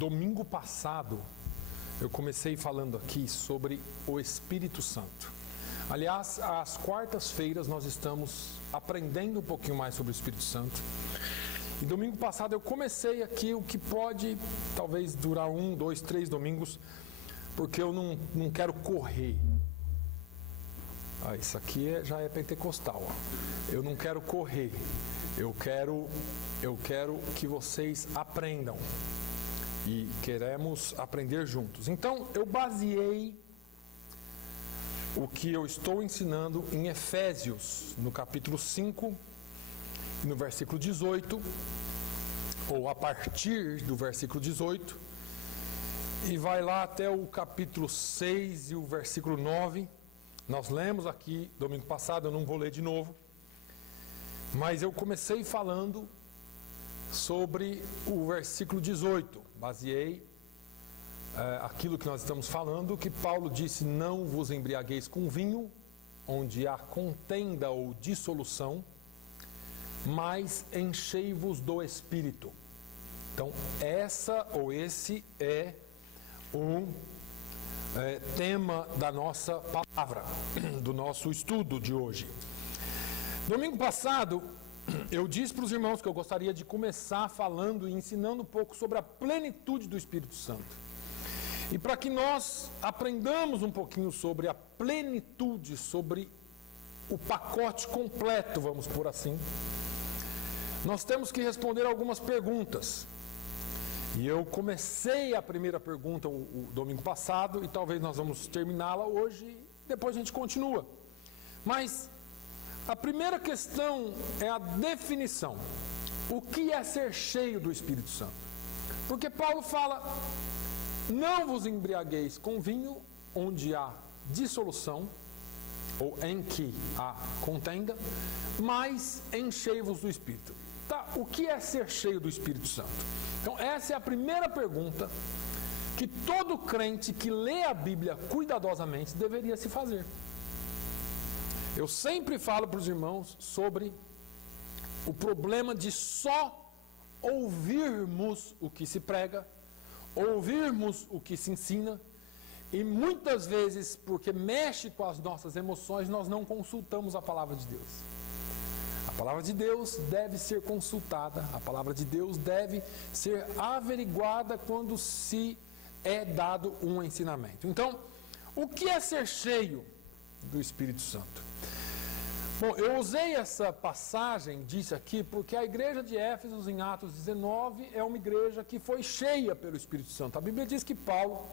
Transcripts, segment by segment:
Domingo passado, eu comecei falando aqui sobre o Espírito Santo. Aliás, às quartas-feiras nós estamos aprendendo um pouquinho mais sobre o Espírito Santo. E domingo passado eu comecei aqui o que pode talvez durar 1, 2, 3 domingos, porque eu não quero correr. Isso aqui já é pentecostal. Eu não quero correr. Eu quero que vocês aprendam. E queremos aprender juntos. Então, eu baseei o que eu estou ensinando em Efésios, no capítulo 5, no versículo 18, ou a partir do versículo 18, e vai lá até o capítulo 6 e o versículo 9. Nós lemos aqui domingo passado, eu não vou ler de novo, mas eu comecei falando sobre o versículo 18. Baseei aquilo que nós estamos falando, que Paulo disse: não vos embriagueis com vinho, onde há contenda ou dissolução, mas enchei-vos do Espírito. Então, esse é o tema da nossa palavra, do nosso estudo de hoje. Domingo passado, eu disse para os irmãos que eu gostaria de começar falando e ensinando um pouco sobre a plenitude do Espírito Santo. E para que nós aprendamos um pouquinho sobre a plenitude, sobre o pacote completo, vamos por assim, nós temos que responder algumas perguntas. E eu comecei a primeira pergunta o domingo passado, e talvez nós vamos terminá-la hoje, e depois a gente continua. Mas a primeira questão é a definição. O que é ser cheio do Espírito Santo? Porque Paulo fala: não vos embriagueis com vinho, onde há dissolução, ou em que há contenda, mas enchei-vos do Espírito. Tá, o que é ser cheio do Espírito Santo? Então, essa é a primeira pergunta que todo crente que lê a Bíblia cuidadosamente deveria se fazer. Eu sempre falo para os irmãos sobre o problema de só ouvirmos o que se prega, ouvirmos o que se ensina, e muitas vezes, porque mexe com as nossas emoções, nós não consultamos a palavra de Deus. A palavra de Deus deve ser consultada, a palavra de Deus deve ser averiguada quando se é dado um ensinamento. Então, o que é ser cheio do Espírito Santo? Bom, eu usei essa passagem, disse aqui, porque a igreja de Éfeso, em Atos 19, é uma igreja que foi cheia pelo Espírito Santo. A Bíblia diz que Paulo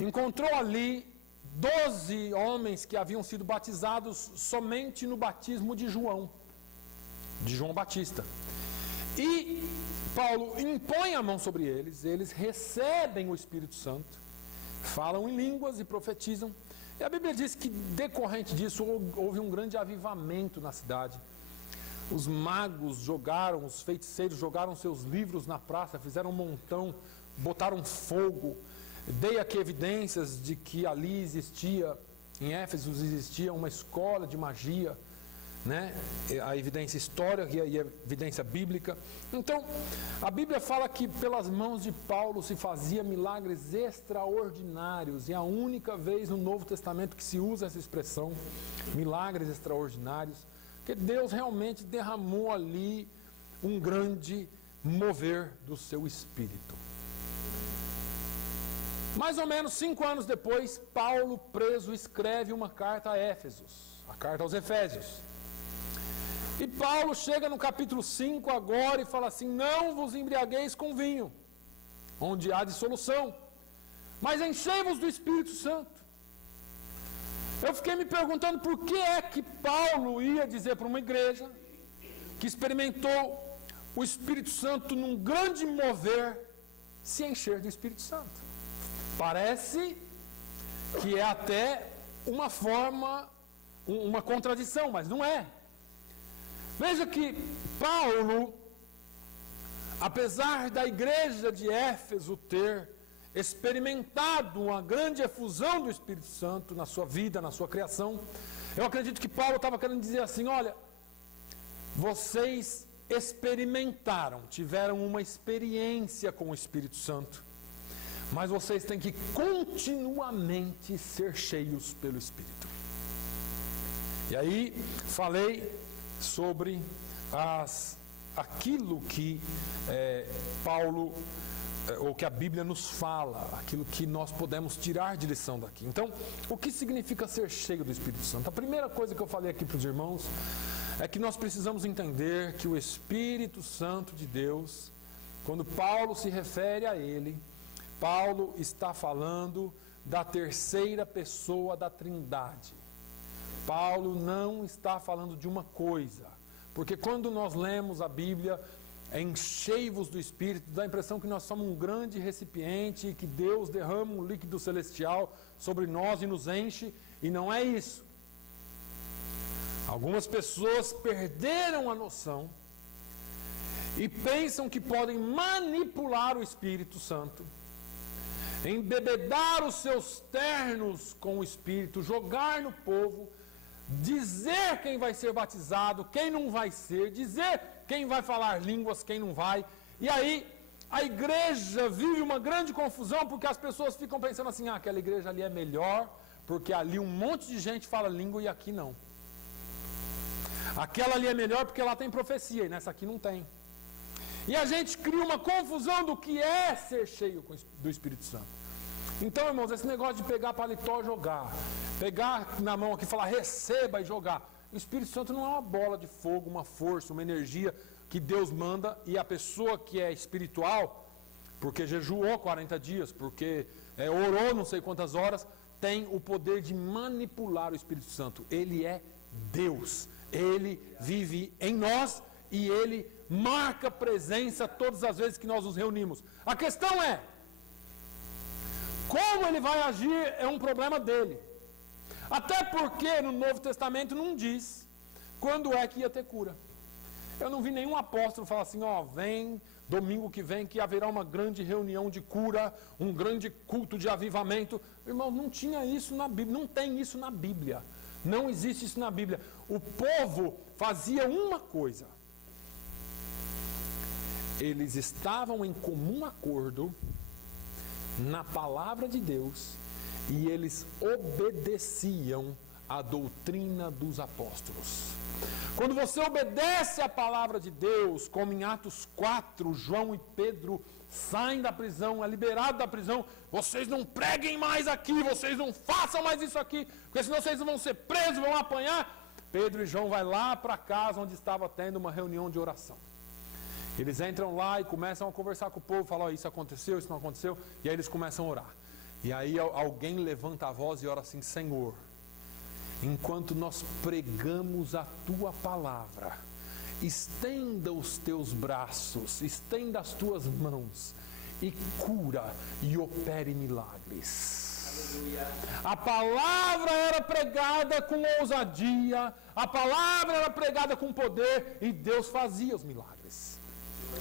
encontrou ali 12 homens que haviam sido batizados somente no batismo de João Batista. E Paulo impõe a mão sobre eles, eles recebem o Espírito Santo, falam em línguas e profetizam. E a Bíblia diz que, decorrente disso, houve um grande avivamento na cidade. Os magos os feiticeiros jogaram seus livros na praça, fizeram um montão, botaram fogo. Dei aqui evidências de que ali em Éfeso existia uma escola de magia, né? A evidência histórica e a evidência bíblica. Então, a Bíblia fala que pelas mãos de Paulo se fazia milagres extraordinários, e é a única vez no Novo Testamento que se usa essa expressão, milagres extraordinários, que Deus realmente derramou ali um grande mover do seu Espírito. Mais ou menos 5 anos depois, Paulo, preso, escreve uma carta a Éfesos, a carta aos Efésios. E Paulo chega no capítulo 5 agora e fala assim: não vos embriagueis com vinho, onde há dissolução, mas enchei-vos do Espírito Santo. Eu fiquei me perguntando por que é que Paulo ia dizer para uma igreja que experimentou o Espírito Santo num grande mover, se encher do Espírito Santo. Parece que é até uma forma, uma contradição, mas não é. Veja que Paulo, apesar da igreja de Éfeso ter experimentado uma grande efusão do Espírito Santo na sua vida, na sua criação, eu acredito que Paulo estava querendo dizer assim: olha, vocês experimentaram, tiveram uma experiência com o Espírito Santo, mas vocês têm que continuamente ser cheios pelo Espírito. E aí falei sobre aquilo que Paulo, ou que a Bíblia nos fala, aquilo que nós podemos tirar de lição daqui. Então, o que significa ser cheio do Espírito Santo? A primeira coisa que eu falei aqui para os irmãos é que nós precisamos entender que o Espírito Santo de Deus, quando Paulo se refere a ele, Paulo está falando da terceira pessoa da Trindade. Paulo não está falando de uma coisa, porque quando nós lemos a Bíblia, enchei-vos do Espírito, dá a impressão que nós somos um grande recipiente, que Deus derrama um líquido celestial sobre nós e nos enche, e não é isso. Algumas pessoas perderam a noção e pensam que podem manipular o Espírito Santo, embebedar os seus ternos com o Espírito, jogar no povo, dizer quem vai ser batizado, quem não vai ser, dizer quem vai falar línguas, quem não vai. E aí a igreja vive uma grande confusão, porque as pessoas ficam pensando assim: aquela igreja ali é melhor, porque ali um monte de gente fala língua e aqui não. Aquela ali é melhor porque lá tem profecia e nessa aqui não tem. E a gente cria uma confusão do que é ser cheio do Espírito Santo. Então, irmãos, esse negócio de pegar paletó e jogar, pegar na mão aqui e falar receba e jogar, o Espírito Santo não é uma bola de fogo, uma força, uma energia que Deus manda, e a pessoa que é espiritual, porque jejuou 40 dias, porque orou não sei quantas horas, tem o poder de manipular o Espírito Santo. Ele é Deus, ele vive em nós e ele marca presença todas as vezes que nós nos reunimos. A questão é, como ele vai agir é um problema dele. Até porque no Novo Testamento não diz quando é que ia ter cura. Eu não vi nenhum apóstolo falar assim: vem domingo que vem que haverá uma grande reunião de cura, um grande culto de avivamento. Irmão, não tinha isso na Bíblia, não tem isso na Bíblia. Não existe isso na Bíblia. O povo fazia uma coisa. Eles estavam em comum acordo na palavra de Deus e eles obedeciam à doutrina dos apóstolos. Quando você obedece à palavra de Deus, como em Atos 4, João e Pedro saem da prisão, é liberado da prisão, vocês não preguem mais aqui, vocês não façam mais isso aqui, porque senão vocês vão ser presos, vão apanhar. Pedro e João vão lá para casa onde estava tendo uma reunião de oração. Eles entram lá e começam a conversar com o povo, falam: isso aconteceu, isso não aconteceu, e aí eles começam a orar. E aí alguém levanta a voz e ora assim: Senhor, enquanto nós pregamos a Tua palavra, estenda os Teus braços, estenda as Tuas mãos e cura e opere milagres. A palavra era pregada com ousadia, a palavra era pregada com poder e Deus fazia os milagres.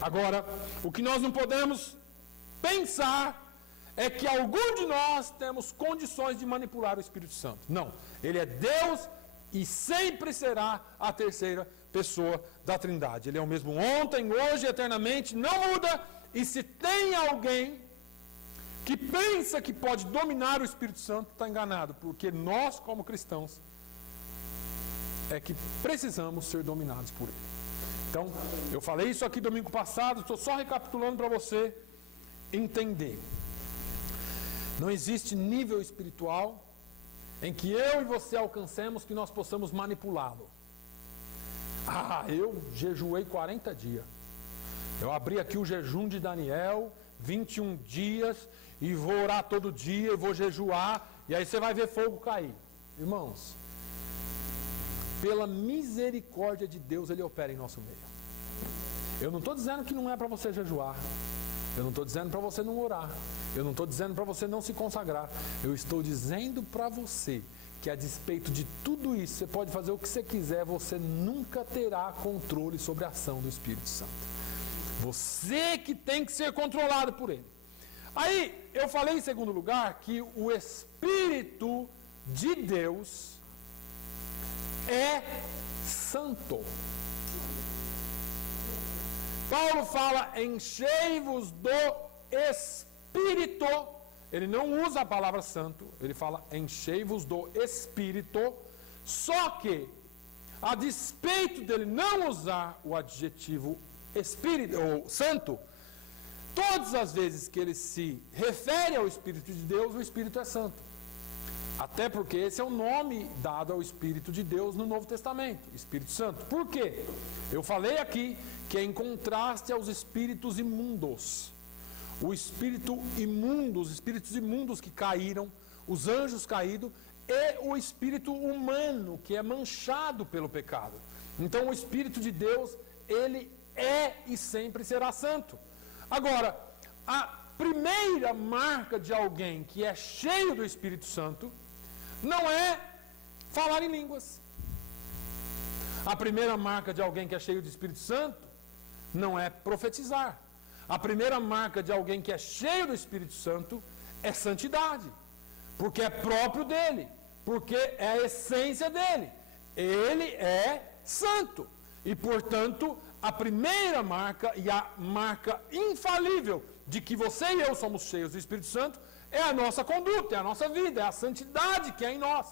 Agora, o que nós não podemos pensar é que algum de nós temos condições de manipular o Espírito Santo. Não, ele é Deus e sempre será a terceira pessoa da Trindade. Ele é o mesmo ontem, hoje, eternamente, não muda. E se tem alguém que pensa que pode dominar o Espírito Santo, está enganado, porque nós, como cristãos, é que precisamos ser dominados por ele. Então, eu falei isso aqui domingo passado, estou só recapitulando para você entender. Não existe nível espiritual em que eu e você alcancemos que nós possamos manipulá-lo. Eu jejuei 40 dias. Eu abri aqui o jejum de Daniel, 21 dias, e vou orar todo dia, e vou jejuar, e aí você vai ver fogo cair. Irmãos, pela misericórdia de Deus, Ele opera em nosso meio. Eu não estou dizendo que não é para você jejuar. Eu não estou dizendo para você não orar. Eu não estou dizendo para você não se consagrar. Eu estou dizendo para você que, a despeito de tudo isso, você pode fazer o que você quiser, você nunca terá controle sobre a ação do Espírito Santo. Você que tem que ser controlado por Ele. Aí, eu falei em segundo lugar que o Espírito de Deus é santo. Paulo fala, enchei-vos do Espírito. Ele não usa a palavra santo, ele fala, enchei-vos do Espírito. Só que, a despeito dele não usar o adjetivo Espírito ou Santo, todas as vezes que ele se refere ao Espírito de Deus, o Espírito é santo. Até porque esse é o nome dado ao Espírito de Deus no Novo Testamento, Espírito Santo. Por quê? Eu falei aqui que é em contraste aos espíritos imundos. O espírito imundo, os espíritos imundos que caíram, os anjos caídos, e o espírito humano que é manchado pelo pecado. Então o Espírito de Deus, ele é e sempre será santo. Agora, a primeira marca de alguém que é cheio do Espírito Santo não é falar em línguas. A primeira marca de alguém que é cheio do Espírito Santo não é profetizar. A primeira marca de alguém que é cheio do Espírito Santo é santidade, porque é próprio dele, porque é a essência dele. Ele é santo. E, portanto, a primeira marca e a marca infalível de que você e eu somos cheios do Espírito Santo é a nossa conduta, é a nossa vida, é a santidade que é em nós.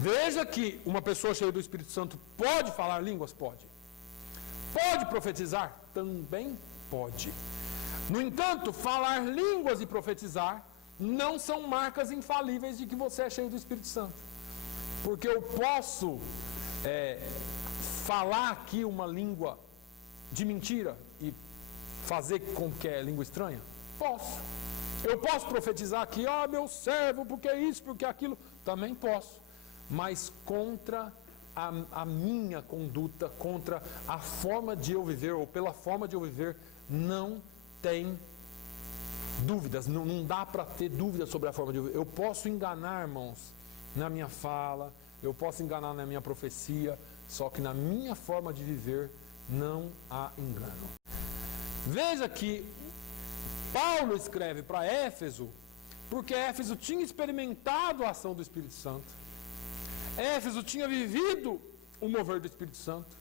Veja que uma pessoa cheia do Espírito Santo pode falar línguas? Pode. Pode profetizar? Também pode. No entanto, falar línguas e profetizar não são marcas infalíveis de que você é cheio do Espírito Santo. Porque eu posso falar aqui uma língua de mentira e fazer com que é língua estranha? Posso. Eu posso profetizar aqui, meu servo, porque isso, porque aquilo? Também posso. Mas contra a minha conduta, contra a forma de eu viver, ou pela forma de eu viver, não tem dúvidas, não dá para ter dúvidas sobre a forma de eu viver. Eu posso enganar, irmãos, na minha fala, eu posso enganar na minha profecia, só que na minha forma de viver não há engano. Veja que Paulo escreve para Éfeso, porque Éfeso tinha experimentado a ação do Espírito Santo. Éfeso tinha vivido o mover do Espírito Santo.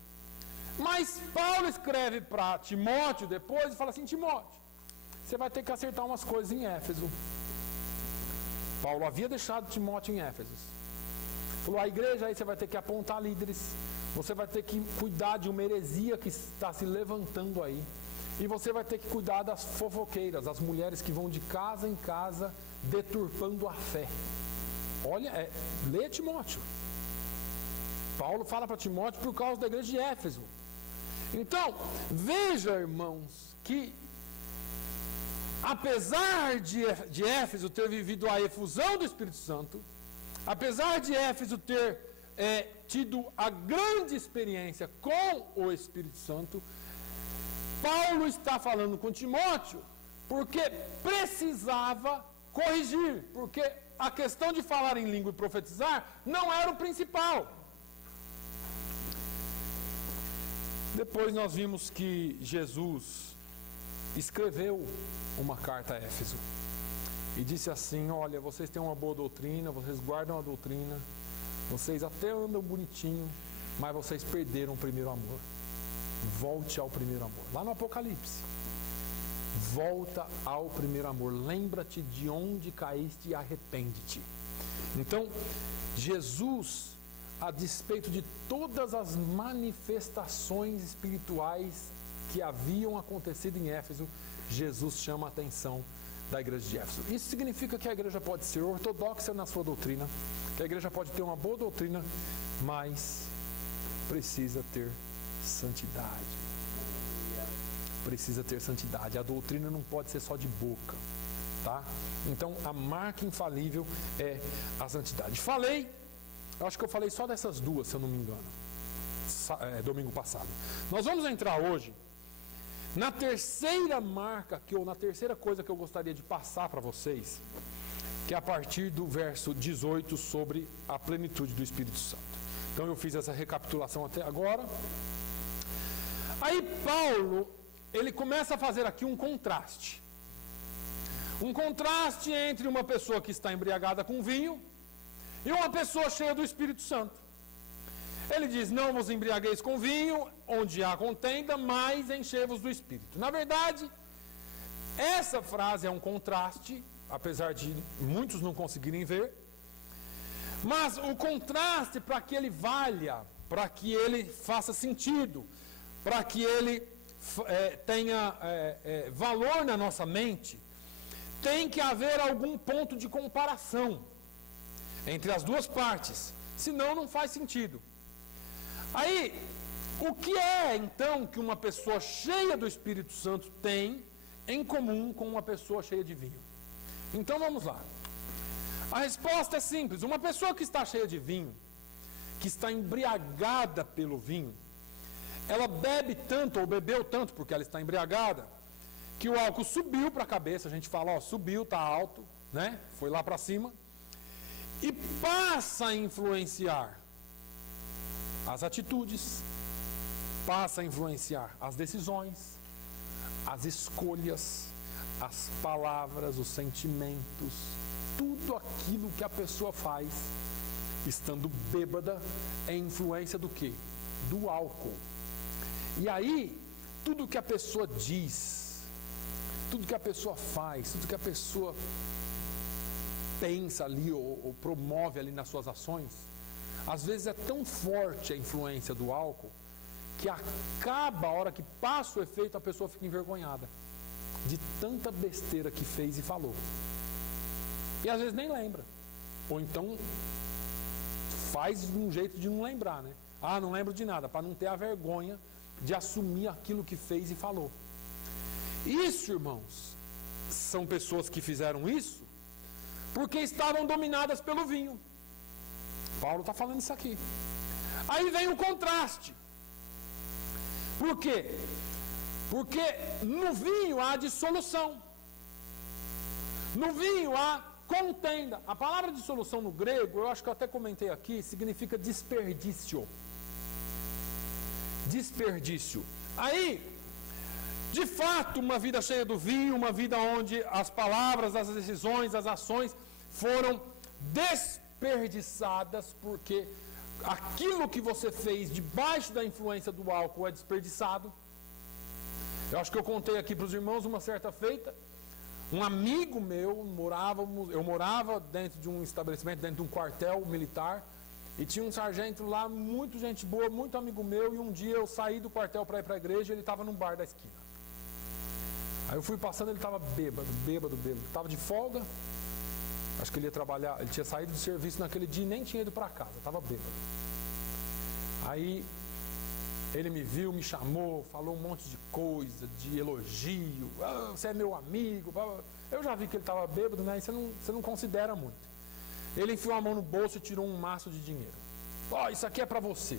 Mas Paulo escreve para Timóteo depois e fala assim, Timóteo, você vai ter que acertar umas coisas em Éfeso. Paulo havia deixado Timóteo em Éfeso. Falou, a igreja aí você vai ter que apontar líderes, você vai ter que cuidar de uma heresia que está se levantando aí. E você vai ter que cuidar das fofoqueiras, as mulheres que vão de casa em casa deturpando a fé. Olha, lê Timóteo. Paulo fala para Timóteo por causa da igreja de Éfeso. Então, veja, irmãos, que apesar de Éfeso ter vivido a efusão do Espírito Santo, apesar de Éfeso ter tido a grande experiência com o Espírito Santo, Paulo está falando com Timóteo porque precisava corrigir, porque a questão de falar em língua e profetizar não era o principal. Depois nós vimos que Jesus escreveu uma carta a Éfeso e disse assim, olha, vocês têm uma boa doutrina, vocês guardam a doutrina, vocês até andam bonitinho, mas vocês perderam o primeiro amor. Volte ao primeiro amor. Lá no Apocalipse. Volta ao primeiro amor. Lembra-te de onde caíste e arrepende-te. Então, Jesus, a despeito de todas as manifestações espirituais que haviam acontecido em Éfeso, Jesus chama a atenção da igreja de Éfeso. Isso significa que a igreja pode ser ortodoxa na sua doutrina, que a igreja pode ter uma boa doutrina, mas precisa ter santidade. Precisa ter santidade. A doutrina não pode ser só de boca, tá? Então a marca infalível é a santidade. Eu acho que eu falei só dessas duas, se eu não me engano, domingo passado. Nós vamos entrar hoje na terceira marca, na terceira coisa que eu gostaria de passar para vocês, que é a partir do verso 18 sobre a plenitude do Espírito Santo. Então eu fiz essa recapitulação até agora. Aí Paulo, ele começa a fazer aqui um contraste. Um contraste entre uma pessoa que está embriagada com vinho e uma pessoa cheia do Espírito Santo. Ele diz, não vos embriagueis com vinho, onde há contenda, mas enchei-vos do Espírito. Na verdade, essa frase é um contraste, apesar de muitos não conseguirem ver, mas o contraste, para que ele valha, para que ele faça sentido, para que ele tenha valor na nossa mente, tem que haver algum ponto de comparação entre as duas partes, senão não faz sentido. Aí, o que é então que uma pessoa cheia do Espírito Santo tem em comum com uma pessoa cheia de vinho? Então vamos lá. A resposta é simples. Uma pessoa que está cheia de vinho, que está embriagada pelo vinho, ela bebe tanto, ou bebeu tanto, porque ela está embriagada, que o álcool subiu para a cabeça. A gente fala, ó, subiu, está alto, né? Foi lá para cima. E passa a influenciar as atitudes, passa a influenciar as decisões, as escolhas, as palavras, os sentimentos, tudo aquilo que a pessoa faz, estando bêbada, é influência do quê? Do álcool. E aí, tudo que a pessoa diz, tudo que a pessoa faz, tudo que a pessoa pensa ali ou promove ali nas suas ações, às vezes é tão forte a influência do álcool que acaba, a hora que passa o efeito, a pessoa fica envergonhada de tanta besteira que fez e falou. E às vezes nem lembra. Ou então faz de um jeito de não lembrar, né? Ah, não lembro de nada, para não ter a vergonha de assumir aquilo que fez e falou. Isso, irmãos, são pessoas que fizeram isso porque estavam dominadas pelo vinho. Paulo está falando isso aqui. Aí vem o contraste. Por quê? Porque no vinho há dissolução. No vinho há contenda. A palavra dissolução no grego, eu acho que eu até comentei aqui, significa desperdício. Desperdício. Aí, de fato, uma vida cheia do vinho, uma vida onde as palavras, as decisões, as ações foram desperdiçadas, porque aquilo que você fez debaixo da influência do álcool é desperdiçado. Eu acho que eu contei aqui para os irmãos uma certa feita, um amigo meu, eu morava dentro de um estabelecimento, dentro de um quartel militar, e tinha um sargento lá, muito gente boa, muito amigo meu, e um dia eu saí do quartel para ir para a igreja e ele estava num bar da esquina. Aí eu fui passando, ele estava bêbado, estava de folga, acho que ele ia trabalhar, ele tinha saído do serviço naquele dia e nem tinha ido para casa, estava bêbado. Aí ele me viu, me chamou, falou um monte de coisa, de elogio, ah, você é meu amigo. Eu já vi que ele estava bêbado, né? Você não considera muito. Ele enfiou a mão no bolso e tirou um maço de dinheiro. Ó, isso aqui é para você.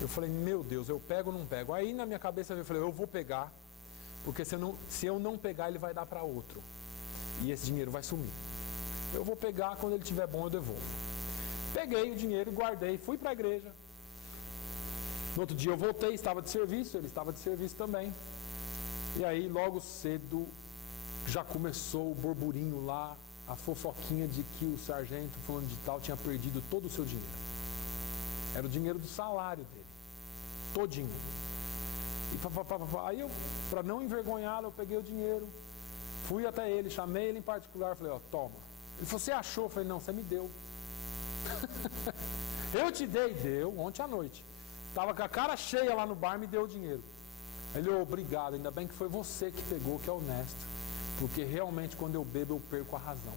Eu falei, meu Deus, eu pego ou não pego? Aí na minha cabeça eu falei, eu vou pegar, porque se eu não pegar, ele vai dar para outro. E esse dinheiro vai sumir. Eu vou pegar, quando ele estiver bom eu devolvo. Peguei o dinheiro, guardei, fui para a igreja. No outro dia eu voltei, estava de serviço, ele estava de serviço também. E aí logo cedo já começou o burburinho lá, a fofoquinha de que o sargento fulano de tal tinha perdido todo o seu dinheiro. Era o dinheiro do salário dele, todinho. E aí eu, para não envergonhá-lo, eu peguei o dinheiro, fui até ele, chamei ele em particular, falei, ó, toma. Ele falou, você achou? Eu falei, não, você me deu. Eu te deu ontem à noite. Estava com a cara cheia lá no bar, me deu o dinheiro. Ele, obrigado, ainda bem que foi você que pegou, que é honesto. Porque realmente quando eu bebo eu perco a razão.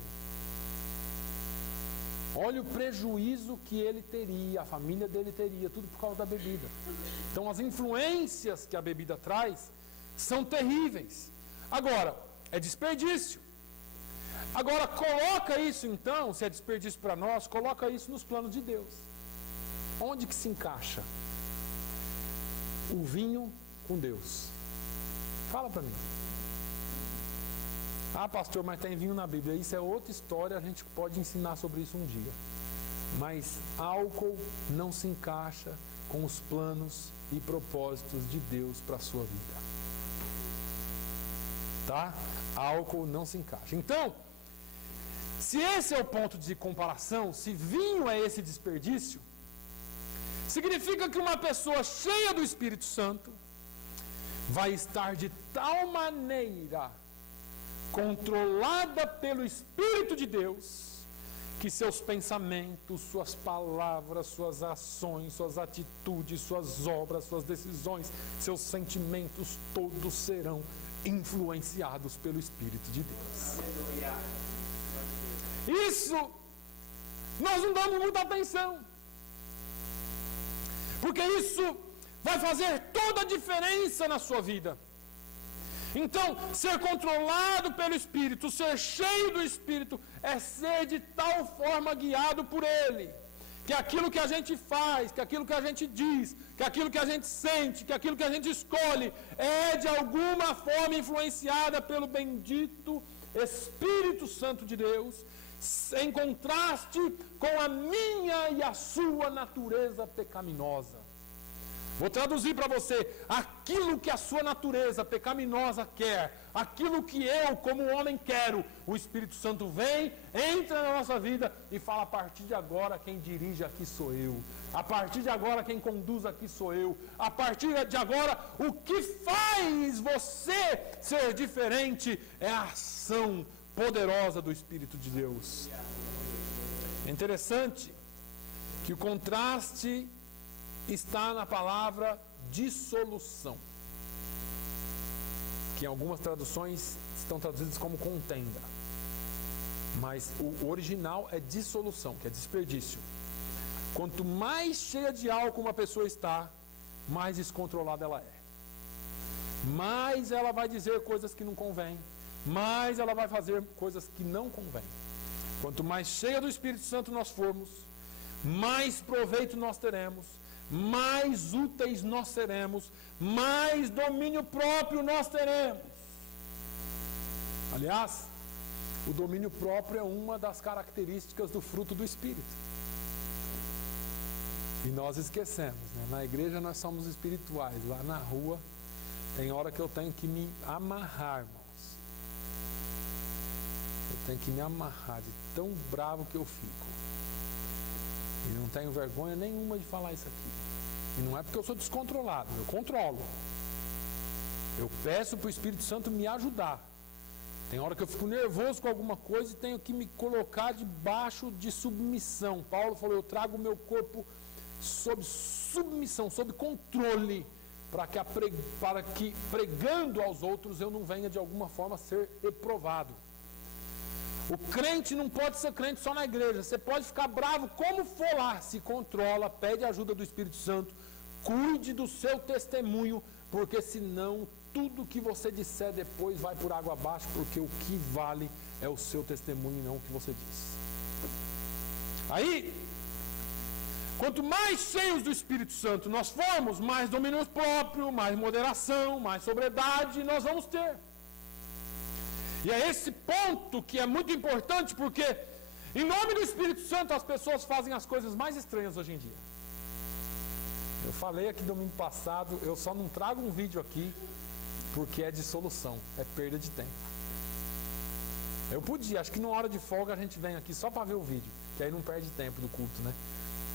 Olha o prejuízo que ele teria, a família dele teria, tudo por causa da bebida. Então as influências que a bebida traz são terríveis. Agora, é desperdício. Agora, coloca isso então, se é desperdício para nós, coloca isso nos planos de Deus. Onde que se encaixa o vinho com Deus? Fala para mim. Ah, pastor, mas tem vinho na Bíblia. Isso é outra história, a gente pode ensinar sobre isso um dia. Mas álcool não se encaixa com os planos e propósitos de Deus para a sua vida. Tá? Álcool não se encaixa. Então, se esse é o ponto de comparação, se vinho é esse desperdício, Significa que uma pessoa cheia do Espírito Santo vai estar de tal maneira controlada pelo Espírito de Deus, que seus pensamentos, suas palavras, suas ações, suas atitudes, suas obras, suas decisões, seus sentimentos, todos serão influenciados pelo Espírito de Deus. Isso nós não damos muita atenção, porque isso vai fazer toda a diferença na sua vida. Então, ser controlado pelo Espírito, ser cheio do Espírito, é ser de tal forma guiado por Ele, que aquilo que a gente faz, que aquilo que a gente diz, que aquilo que a gente sente, que aquilo que a gente escolhe, é de alguma forma influenciada pelo bendito Espírito Santo de Deus, em contraste com a minha e a sua natureza pecaminosa. Vou traduzir para você: aquilo que a sua natureza pecaminosa quer, aquilo que eu, como homem, quero, o Espírito Santo vem, entra na nossa vida e fala: a partir de agora quem dirige aqui sou eu, a partir de agora quem conduz aqui sou eu, a partir de agora o que faz você ser diferente é a ação poderosa do Espírito de Deus. É interessante que o contraste está na palavra dissolução, que em algumas traduções estão traduzidas como contenda, mas o original é dissolução, que é desperdício. Quanto mais cheia de álcool uma pessoa está, mais descontrolada ela é, mais ela vai dizer coisas que não convém, mais ela vai fazer coisas que não convém. Quanto mais cheia do Espírito Santo nós formos, mais proveito nós teremos, mais úteis nós seremos, mais domínio próprio nós teremos. Aliás, o domínio próprio é uma das características do fruto do Espírito. E nós esquecemos, né? Na igreja nós somos espirituais, lá na rua tem hora que eu tenho que me amarrar, irmãos. Eu tenho que me amarrar de tão bravo que eu fico. E não tenho vergonha nenhuma de falar isso aqui. E não é porque eu sou descontrolado, eu controlo. Eu peço para o Espírito Santo me ajudar. Tem hora que eu fico nervoso com alguma coisa e tenho que me colocar debaixo de submissão. Paulo falou: eu trago o meu corpo sob submissão, sob controle, para que pregando aos outros eu não venha de alguma forma ser reprovado. O crente não pode ser crente só na igreja. Você pode ficar bravo como for lá, se controla, pede ajuda do Espírito Santo, cuide do seu testemunho, porque senão tudo que você disser depois vai por água abaixo, porque o que vale é o seu testemunho e não o que você diz. Aí, quanto mais cheios do Espírito Santo nós formos, mais domínio próprio, mais moderação, mais sobriedade nós vamos ter. E é esse ponto que é muito importante, porque em nome do Espírito Santo as pessoas fazem as coisas mais estranhas hoje em dia. Eu falei aqui domingo passado, eu só não trago um vídeo aqui porque é dissolução, é perda de tempo. Eu podia, acho que numa hora de folga a gente vem aqui só para ver o vídeo, que aí não perde tempo do culto, né?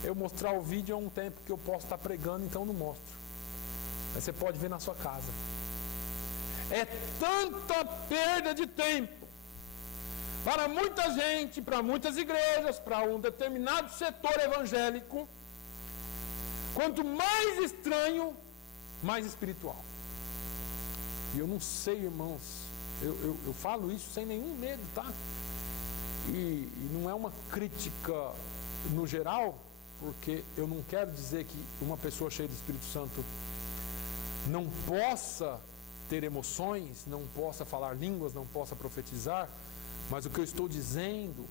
Eu mostrar o vídeo é um tempo que eu posso estar pregando, então não mostro. Aí você pode ver na sua casa. É tanta perda de tempo para muita gente, para muitas igrejas, para um determinado setor evangélico. Quanto mais estranho, mais espiritual. E eu não sei, irmãos, eu falo isso sem nenhum medo, tá? E não é uma crítica no geral, porque eu não quero dizer que uma pessoa cheia do Espírito Santo não possa ter emoções, não possa falar línguas, não possa profetizar, mas o que eu estou dizendo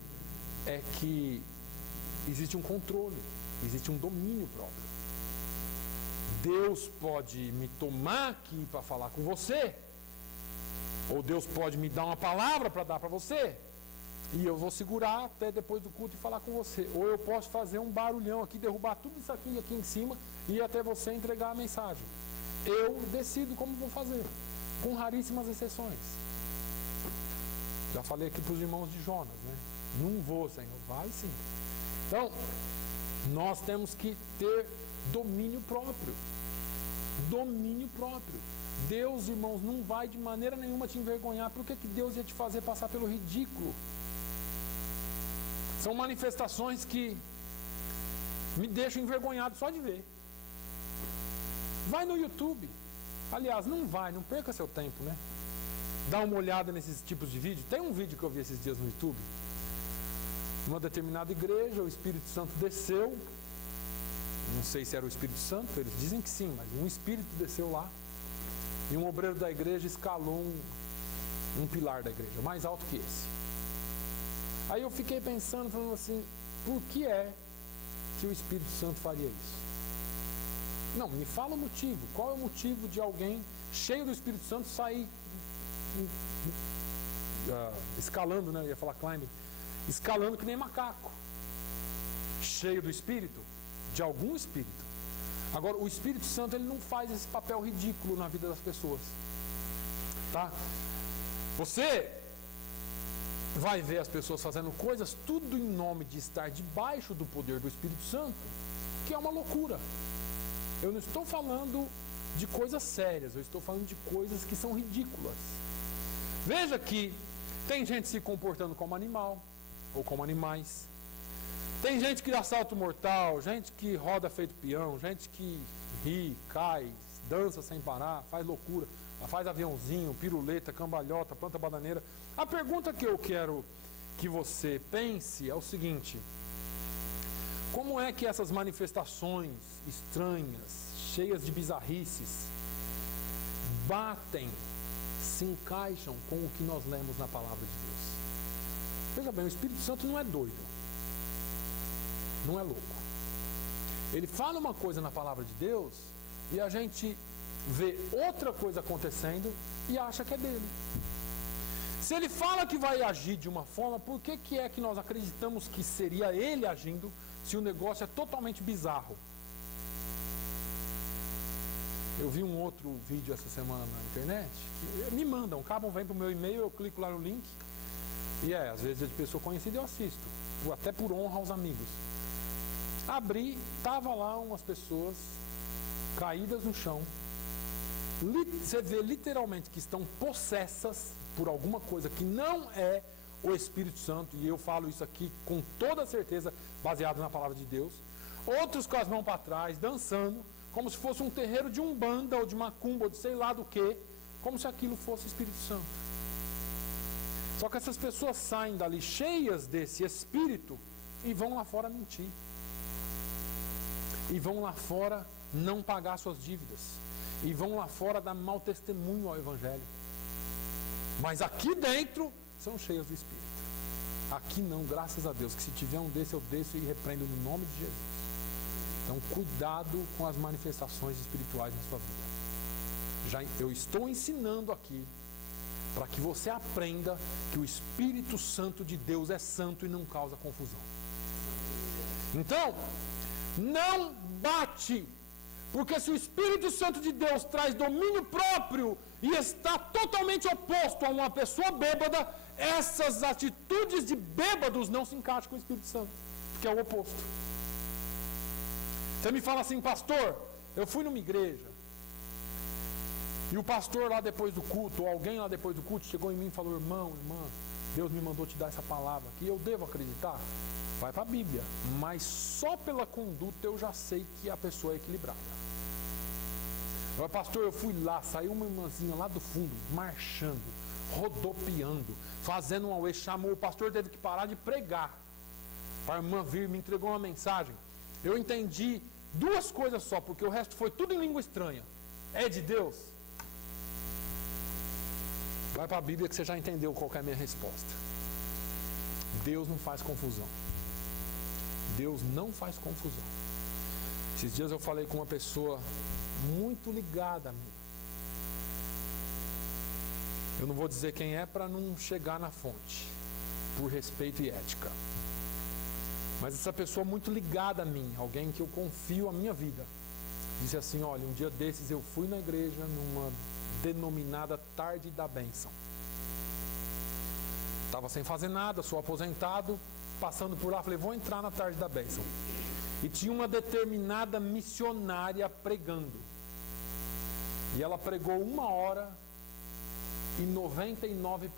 é que existe um controle, existe um domínio próprio. Deus pode me tomar aqui para falar com você, ou Deus pode me dar uma palavra para dar para você, e eu vou segurar até depois do culto e falar com você. Ou eu posso fazer um barulhão aqui, derrubar tudo isso aqui em cima e ir até você entregar a mensagem. Eu decido como vou fazer, com raríssimas exceções. Já falei aqui para os irmãos de Jonas, né? Não vou, Senhor. Vai sim. Então, nós temos que ter Domínio próprio. Domínio próprio. Deus, irmãos, não vai de maneira nenhuma te envergonhar. Por que Deus ia te fazer passar pelo ridículo? São manifestações que me deixam envergonhado só de ver. Vai no YouTube. Aliás, não perca seu tempo, né? Dá uma olhada nesses tipos de vídeo. Tem um vídeo que eu vi esses dias no YouTube. Numa determinada igreja, o Espírito Santo desceu. Não sei se era o Espírito Santo, eles dizem que sim, mas um Espírito desceu lá. E um obreiro da igreja escalou um pilar da igreja, mais alto que esse. Aí eu fiquei pensando, falando assim, por que é que o Espírito Santo faria isso? Não, me fala o motivo. Qual é o motivo de alguém cheio do Espírito Santo sair escalando, né? Eu ia falar climbing. Escalando que nem macaco. Cheio do Espírito, de algum Espírito. Agora, o Espírito Santo, ele não faz esse papel ridículo na vida das pessoas. Tá? Você vai ver as pessoas fazendo coisas, tudo em nome de estar debaixo do poder do Espírito Santo, que é uma loucura. Eu não estou falando de coisas sérias, eu estou falando de coisas que são ridículas. Veja que tem gente se comportando como animal, ou como animais. Tem gente que dá salto mortal, gente que roda feito peão, gente que ri, cai, dança sem parar, faz loucura, faz aviãozinho, piruleta, cambalhota, planta bananeira. A pergunta que eu quero que você pense é o seguinte: como é que essas manifestações estranhas, cheias de bizarrices, batem, se encaixam com o que nós lemos na palavra de Deus? Veja bem, o Espírito Santo não é doido. Não é louco. Ele fala uma coisa na palavra de Deus e a gente vê outra coisa acontecendo e acha que é dele. Se ele fala que vai agir de uma forma, por que é que nós acreditamos que seria ele agindo se o negócio é totalmente bizarro? Eu vi um outro vídeo essa semana na internet que me mandam, vem pro meu e-mail, eu clico lá no link e às vezes é de pessoa conhecida eu assisto, até por honra aos amigos. Abri, tava lá umas pessoas caídas no chão. Você vê literalmente que estão possessas por alguma coisa que não é o Espírito Santo, e eu falo isso aqui com toda certeza, baseado na palavra de Deus. Outros com as mãos para trás, dançando, como se fosse um terreiro de umbanda, ou de macumba, ou de sei lá do que, como se aquilo fosse o Espírito Santo. Só que essas pessoas saem dali cheias desse Espírito e vão lá fora mentir. E vão lá fora não pagar suas dívidas. E vão lá fora dar mau testemunho ao Evangelho. Mas aqui dentro são cheios do Espírito. Aqui não, graças a Deus, que se tiver um desse eu desço e repreendo no nome de Jesus. Então cuidado com as manifestações espirituais na sua vida. Eu estou ensinando aqui para que você aprenda que o Espírito Santo de Deus é santo e não causa confusão. Então, não bate, porque se o Espírito Santo de Deus traz domínio próprio e está totalmente oposto a uma pessoa bêbada, essas atitudes de bêbados não se encaixam com o Espírito Santo, porque é o oposto. Você me fala assim, pastor, eu fui numa igreja e o pastor lá depois do culto, ou alguém lá depois do culto chegou em mim e falou: irmã, Deus me mandou te dar essa palavra aqui, eu devo acreditar? Vai para a Bíblia, mas só pela conduta eu já sei que a pessoa é equilibrada. Agora, pastor, eu fui lá, saiu uma irmãzinha lá do fundo, marchando, rodopiando, fazendo um auê, chamou, o pastor teve que parar de pregar para a irmã vir, me entregou uma mensagem. Eu entendi duas coisas só, porque o resto foi tudo em língua estranha. É de Deus? Vai para a Bíblia que você já entendeu qual que é a minha resposta. Deus não faz confusão. Deus não faz confusão. Esses dias eu falei com uma pessoa muito ligada a mim. Eu não vou dizer quem é para não chegar na fonte, por respeito e ética. Mas essa pessoa muito ligada a mim, alguém que eu confio a minha vida, disse assim: olha, um dia desses eu fui na igreja numa denominada Tarde da Bênção. Estava sem fazer nada, sou aposentado, passando por lá, falei: vou entrar na Tarde da Bênção. e tinha uma determinada missionária pregando. E ela pregou 1 hora e 99%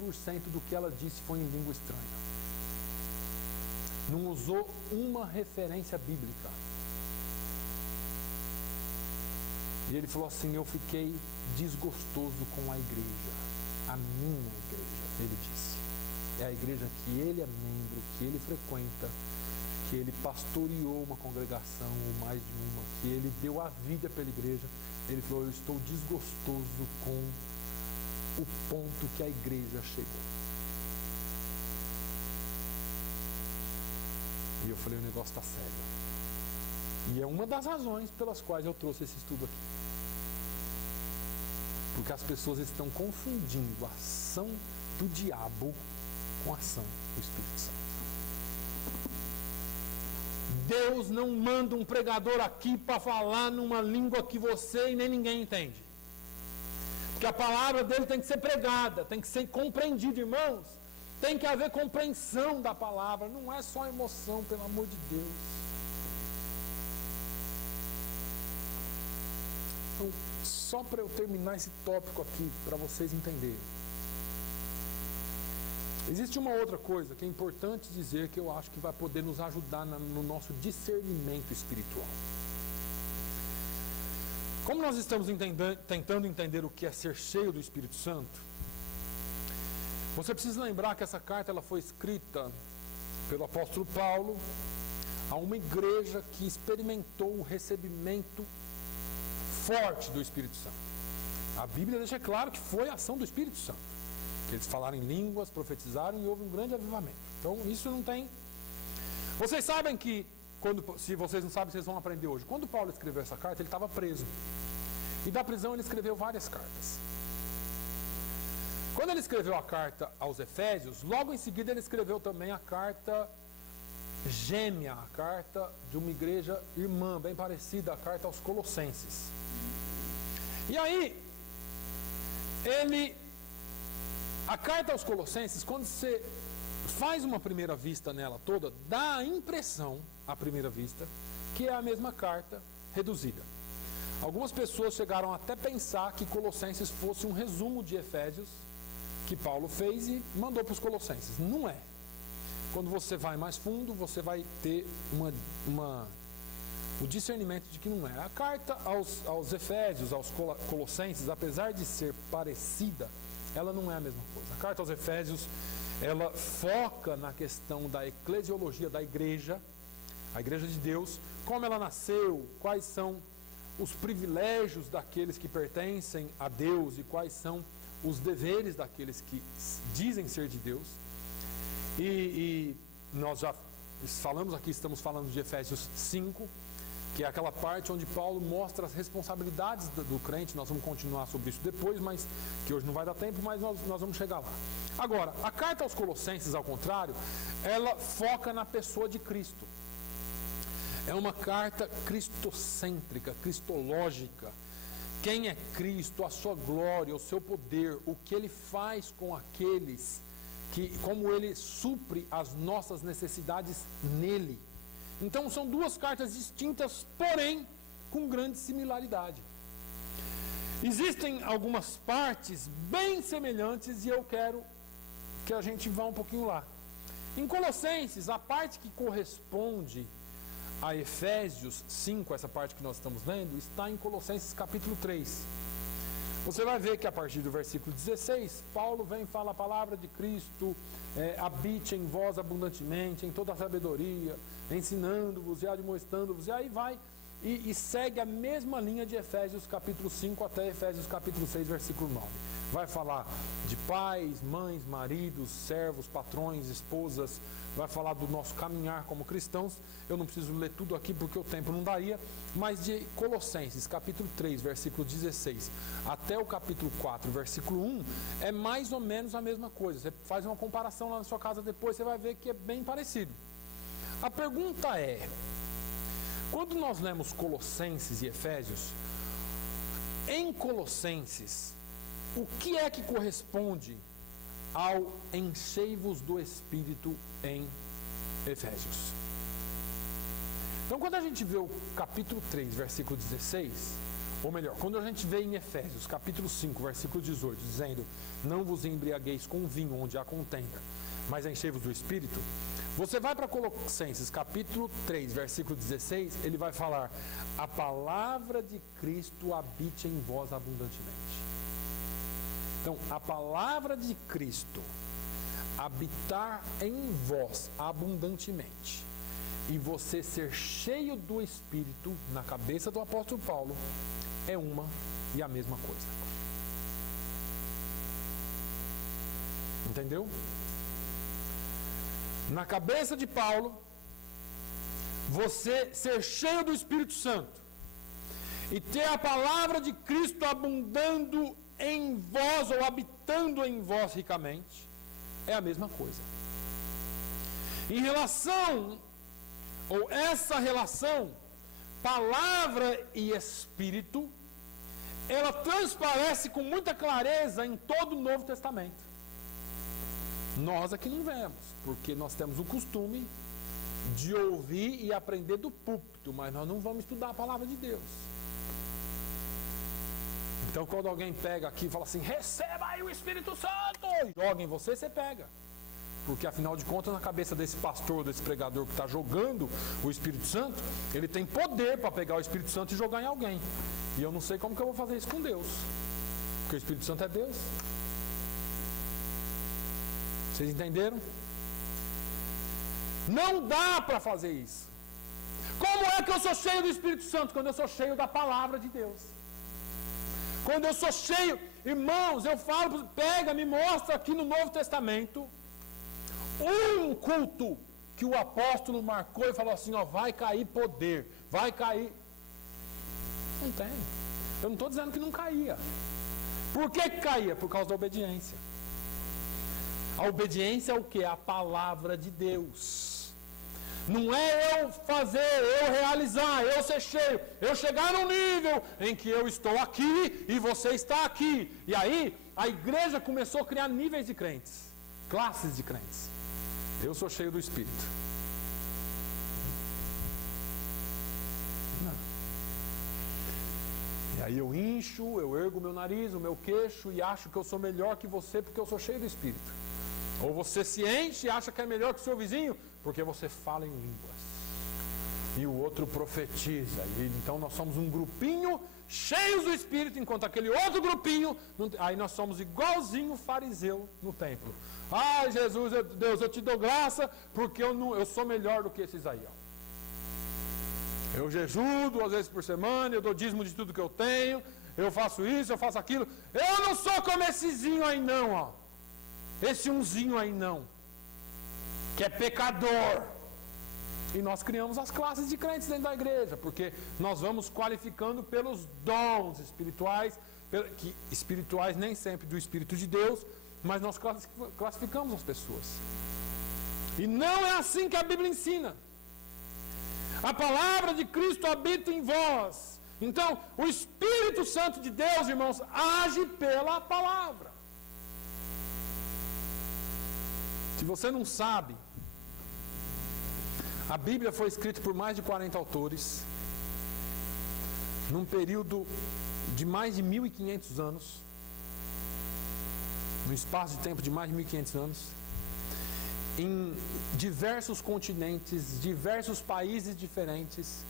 do que ela disse foi em língua estranha. Não usou uma referência bíblica. E ele falou assim: eu fiquei desgostoso com a igreja, a minha igreja, ele disse. É a igreja que ele é membro, que ele frequenta, que ele pastoreou uma congregação, ou mais de uma, que ele deu a vida pela igreja. Ele falou: eu estou desgostoso com o ponto que a igreja chegou. E eu falei: o negócio está sério. E é uma das razões pelas quais eu trouxe esse estudo aqui. Porque as pessoas estão confundindo a ação do diabo com a ação do Espírito Santo. Deus não manda um pregador aqui para falar numa língua que você e nem ninguém entende. Porque a palavra dele tem que ser pregada, tem que ser compreendida, irmãos. Tem que haver compreensão da palavra, não é só emoção, pelo amor de Deus. Então, só para eu terminar esse tópico aqui, para vocês entenderem. Existe uma outra coisa que é importante dizer, que eu acho que vai poder nos ajudar no nosso discernimento espiritual. Como nós estamos tentando entender o que é ser cheio do Espírito Santo, você precisa lembrar que essa carta ela foi escrita pelo apóstolo Paulo a uma igreja que experimentou o recebimento forte do Espírito Santo. A Bíblia deixa claro que foi a ação do Espírito Santo. Que eles falaram em línguas, profetizaram e houve um grande avivamento. Então isso não tem... Vocês sabem que, se vocês não sabem, vocês vão aprender hoje. Quando Paulo escreveu essa carta, ele estava preso. E da prisão ele escreveu várias cartas. Quando ele escreveu a carta aos Efésios, logo em seguida ele escreveu também a carta gêmea, a carta de uma igreja irmã, bem parecida, a carta aos Colossenses. E aí, a carta aos Colossenses, quando você faz uma primeira vista nela toda, dá a impressão, à primeira vista, que é a mesma carta reduzida. Algumas pessoas chegaram até a pensar que Colossenses fosse um resumo de Efésios, que Paulo fez e mandou para os Colossenses. Não é. Quando você vai mais fundo, você vai ter o discernimento de que não é. A carta aos Efésios, aos Colossenses, apesar de ser parecida, ela não é a mesma coisa. A carta aos Efésios, ela foca na questão da eclesiologia da igreja, a igreja de Deus, como ela nasceu, quais são os privilégios daqueles que pertencem a Deus e quais são os deveres daqueles que dizem ser de Deus. E nós já falamos aqui, estamos falando de Efésios 5, que é aquela parte onde Paulo mostra as responsabilidades do crente. Nós vamos continuar sobre isso depois, mas que hoje não vai dar tempo, mas nós vamos chegar lá. Agora, a carta aos Colossenses, ao contrário, ela foca na pessoa de Cristo. É uma carta cristocêntrica, cristológica. Quem é Cristo, a sua glória, o seu poder, o que ele faz com aqueles, como ele supre as nossas necessidades nele. Então são duas cartas distintas, porém com grande similaridade. Existem algumas partes bem semelhantes e eu quero que a gente vá um pouquinho lá. Em Colossenses, a parte que corresponde a Efésios 5, essa parte que nós estamos lendo, está em Colossenses capítulo 3. Você vai ver que a partir do versículo 16, Paulo vem e fala: a palavra de Cristo habite em vós abundantemente, em toda a sabedoria, ensinando-vos e admoestando-vos, e aí vai e segue a mesma linha de Efésios capítulo 5 até Efésios capítulo 6, versículo 9. Vai falar de pais, mães, maridos, servos, patrões, esposas, vai falar do nosso caminhar como cristãos. Eu não preciso ler tudo aqui porque o tempo não daria, mas de Colossenses capítulo 3, versículo 16 até o capítulo 4, versículo 1, é mais ou menos a mesma coisa. Você faz uma comparação lá na sua casa depois, você vai ver que é bem parecido. A pergunta é: quando nós lemos Colossenses e Efésios, em Colossenses, o que é que corresponde ao enchei-vos do Espírito em Efésios? Então, quando a gente vê o capítulo 3, versículo 16, ou melhor, quando a gente vê em Efésios, capítulo 5, versículo 18, dizendo: não vos embriagueis com vinho onde há contenda, mas enchei-vos do Espírito. Você vai para Colossenses, capítulo 3, versículo 16, ele vai falar: a palavra de Cristo habite em vós abundantemente. Então, a palavra de Cristo habitar em vós abundantemente, e você ser cheio do Espírito, na cabeça do apóstolo Paulo, é uma e a mesma coisa. Entendeu? Na cabeça de Paulo, você ser cheio do Espírito Santo e ter a palavra de Cristo abundando em vós ou habitando em vós ricamente, é a mesma coisa. Em relação, ou essa relação, palavra e Espírito, ela transparece com muita clareza em todo o Novo Testamento. Nós aqui não vemos, porque nós temos o costume de ouvir e aprender do púlpito, mas nós não vamos estudar a palavra de Deus. Então, quando alguém pega aqui e fala assim: receba aí o Espírito Santo, joga em você, você pega. Porque, afinal de contas, na cabeça desse pastor, desse pregador que está jogando o Espírito Santo, ele tem poder para pegar o Espírito Santo e jogar em alguém. E eu não sei como que eu vou fazer isso com Deus, porque o Espírito Santo é Deus. Vocês entenderam? Não dá para fazer isso. Como é que eu sou cheio do Espírito Santo? Quando eu sou cheio da palavra de Deus. Quando eu sou cheio, irmãos, eu falo, pega, me mostra aqui no Novo Testamento um culto que o apóstolo marcou e falou assim: ó, vai cair poder, vai cair. Não tem. Eu não estou dizendo que não caía. Por que caía? Por causa da obediência. A obediência é o que? A palavra de Deus. Não é eu fazer, eu realizar, eu ser cheio, eu chegar num nível em que eu estou aqui e você está aqui. E aí, a igreja começou a criar níveis de crentes, classes de crentes. Eu sou cheio do Espírito. Não. E aí eu incho, eu ergo o meu nariz, o meu queixo e acho que eu sou melhor que você porque eu sou cheio do Espírito. Ou você se enche e acha que é melhor que o seu vizinho porque você fala em línguas. E o outro profetiza. E então nós somos um grupinho cheios do Espírito, enquanto aquele outro grupinho, aí nós somos igualzinho o fariseu no templo. Ai, Jesus, Deus, eu te dou graça porque eu sou melhor do que esses aí. Ó. Eu jejuo 2 vezes por semana, eu dou dízimo de tudo que eu tenho, eu faço isso, eu faço aquilo. Eu não sou como essezinho aí não, ó. Esse umzinho aí não, que é pecador. E nós criamos as classes de crentes dentro da igreja, porque nós vamos qualificando pelos dons espirituais, que espirituais nem sempre do Espírito de Deus, mas nós classificamos as pessoas. E não é assim que a Bíblia ensina. A palavra de Cristo habita em vós. Então, o Espírito Santo de Deus, irmãos, age pela palavra. Se você não sabe, a Bíblia foi escrita por mais de 40 autores, num período de mais de 1.500 anos, num espaço de tempo de mais de 1.500 anos, em diversos continentes, diversos países diferentes,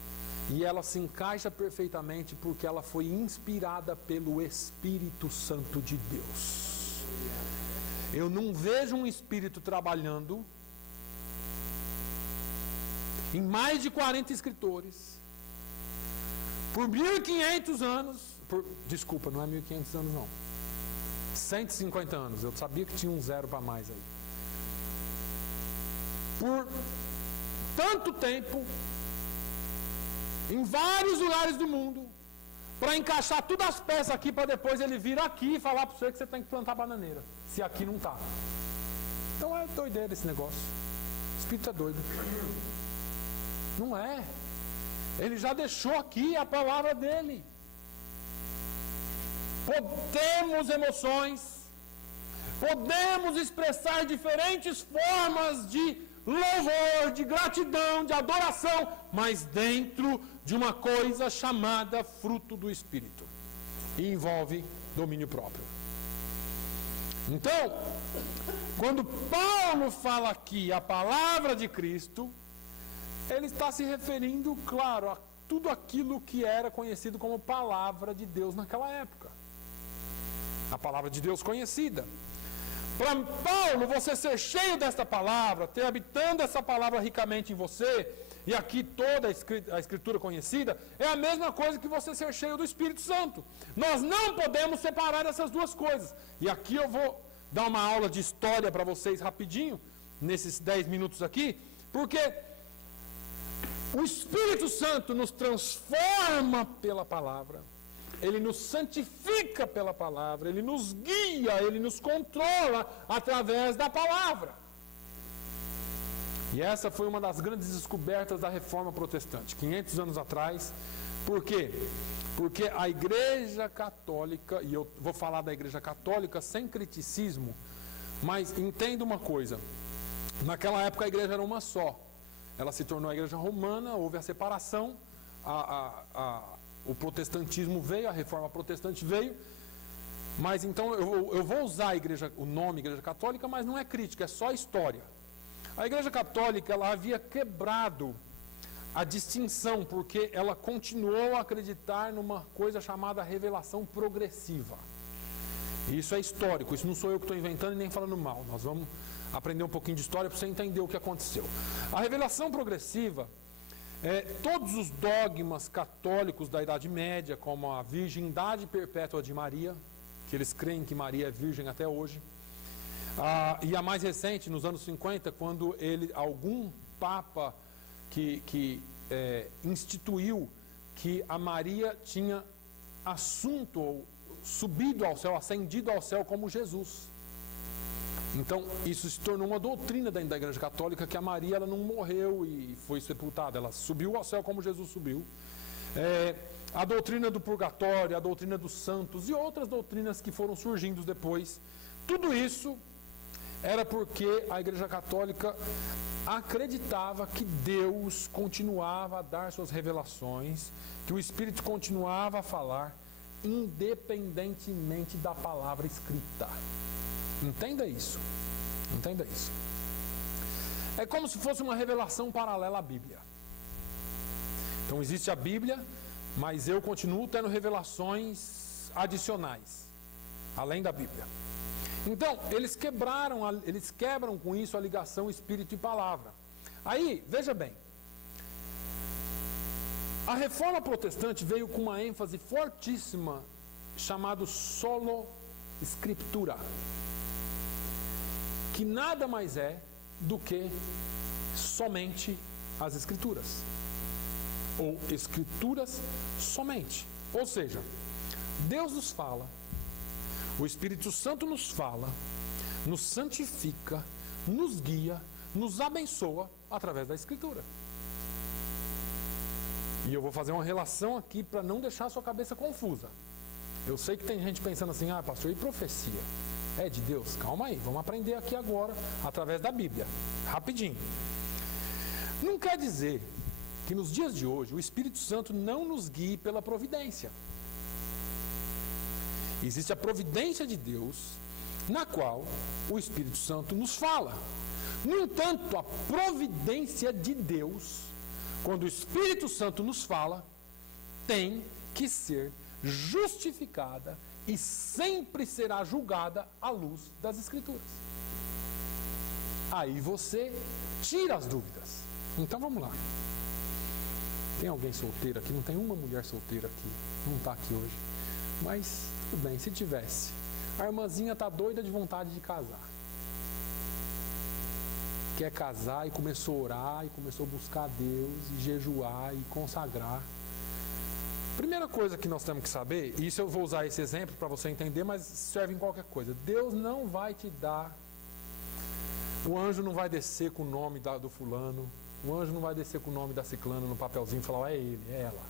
e ela se encaixa perfeitamente porque ela foi inspirada pelo Espírito Santo de Deus. Eu não vejo um Espírito trabalhando em mais de 40 escritores, por 1.500 anos, desculpa, não é 1.500 anos não, 150 anos, eu sabia que tinha um zero para mais aí. Por tanto tempo, em vários lugares do mundo, para encaixar todas as peças aqui, para depois ele vir aqui e falar para você que você tem que plantar bananeira, se aqui não está. Então é doideira esse negócio. O Espírito é doido. Não é. Ele já deixou aqui a palavra dele. Podemos emoções, podemos expressar diferentes formas de louvor, de gratidão, de adoração, mas dentro de uma coisa chamada fruto do Espírito. E envolve domínio próprio. Então, quando Paulo fala aqui a palavra de Cristo, ele está se referindo, claro, a tudo aquilo que era conhecido como palavra de Deus naquela época. A palavra de Deus conhecida. Para Paulo, você ser cheio desta palavra, ter habitando essa palavra ricamente em você, e aqui toda a Escritura conhecida, é a mesma coisa que você ser cheio do Espírito Santo. Nós não podemos separar essas duas coisas. E aqui eu vou dar uma aula de história para vocês rapidinho, nesses 10 minutos aqui, porque o Espírito Santo nos transforma pela palavra, ele nos santifica pela palavra, ele nos guia, ele nos controla através da palavra. E essa foi uma das grandes descobertas da Reforma Protestante, 500 anos atrás. Por quê? Porque a Igreja Católica, e eu vou falar da Igreja Católica sem criticismo, mas entenda uma coisa, naquela época a igreja era uma só. Ela se tornou a Igreja Romana, houve a separação, o protestantismo veio, a Reforma Protestante veio, mas então eu vou usar o nome Igreja Católica, mas não é crítica, é só história. A Igreja Católica, ela havia quebrado a distinção, porque ela continuou a acreditar numa coisa chamada revelação progressiva. E isso é histórico, isso não sou eu que estou inventando e nem falando mal. Nós vamos aprender um pouquinho de história para você entender o que aconteceu. A revelação progressiva, todos os dogmas católicos da Idade Média, como a virgindade perpétua de Maria, que eles creem que Maria é virgem até hoje, e a mais recente, nos anos 50, quando algum papa que instituiu que a Maria tinha assunto, ou subido ao céu, ascendido ao céu como Jesus. Então, isso se tornou uma doutrina dentro da Igreja Católica, que a Maria ela não morreu e foi sepultada, ela subiu ao céu como Jesus subiu. A doutrina do purgatório, a doutrina dos santos e outras doutrinas que foram surgindo depois. Tudo isso era porque a Igreja Católica acreditava que Deus continuava a dar suas revelações, que o Espírito continuava a falar, independentemente da palavra escrita. Entenda isso. Entenda isso. É como se fosse uma revelação paralela à Bíblia. Então existe a Bíblia, mas eu continuo tendo revelações adicionais, além da Bíblia. Então, eles quebram com isso a ligação espírito e palavra. Aí, veja bem, a Reforma Protestante veio com uma ênfase fortíssima, chamado solo scriptura, que nada mais é do que somente as Escrituras, ou Escrituras somente. Ou seja, Deus nos fala, o Espírito Santo nos fala, nos santifica, nos guia, nos abençoa através da Escritura. E eu vou fazer uma relação aqui para não deixar a sua cabeça confusa. Eu sei que tem gente pensando assim, pastor, e profecia? É de Deus? Calma aí, vamos aprender aqui agora, através da Bíblia, rapidinho. Não quer dizer que nos dias de hoje o Espírito Santo não nos guie pela providência. Existe a providência de Deus, na qual o Espírito Santo nos fala. No entanto, a providência de Deus, quando o Espírito Santo nos fala, tem que ser justificada e sempre será julgada à luz das Escrituras. Aí você tira as dúvidas. Então vamos lá. Tem alguém solteiro aqui? Não tem uma mulher solteira aqui. Não está aqui hoje. Mas tudo bem, se tivesse. A irmãzinha está doida de vontade de casar. Quer casar e começou a orar, e começou a buscar Deus, e jejuar, e consagrar. Primeira coisa que nós temos que saber, e isso eu vou usar esse exemplo para você entender, mas serve em qualquer coisa. Deus não vai te dar, o anjo não vai descer com o nome do fulano, o anjo não vai descer com o nome da ciclana no papelzinho e falar, é ele, é ela.